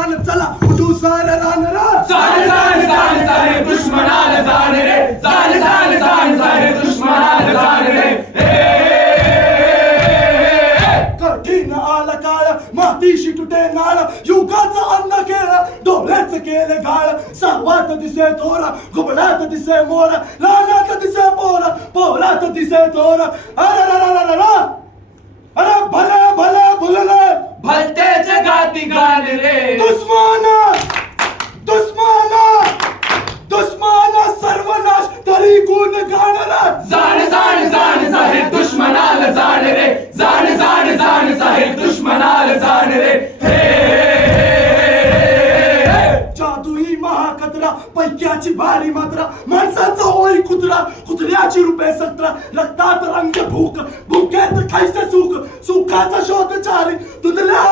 रान चला उठू सारे रान रा जाण जाण जाण सारे दुश्मनाला जाण रे जाण जाण जाण सारे दुश्मनाला जाण रे कठीण आला काळ मातीशी तुटे नाळ युगाचा अन्न केळ डोळ्याच केले घाळ सर्वात दिसे थोर घुबडात दिसे मोर लहानात दिसे पोर पोरात दिसे थोर अरे भले भले भुलले भलते जगाती गाण रे दुश्मन दुश्मन दुश्मन सर्वनाश तरी गुण गाणला जाण जाण जाण सारे दुश्मनाला जाण रे जाण जाण जाण सारे दुश्मनाला जाण रे जादुई महाकतरा पैक्याची भारी मात्रा माणसाचा होई कुत्रा कुत्र्याची रुपये 17 रक्तात रंग भूक भुकेत खायचे सुख सुखाचा शोध चारी तुझल्या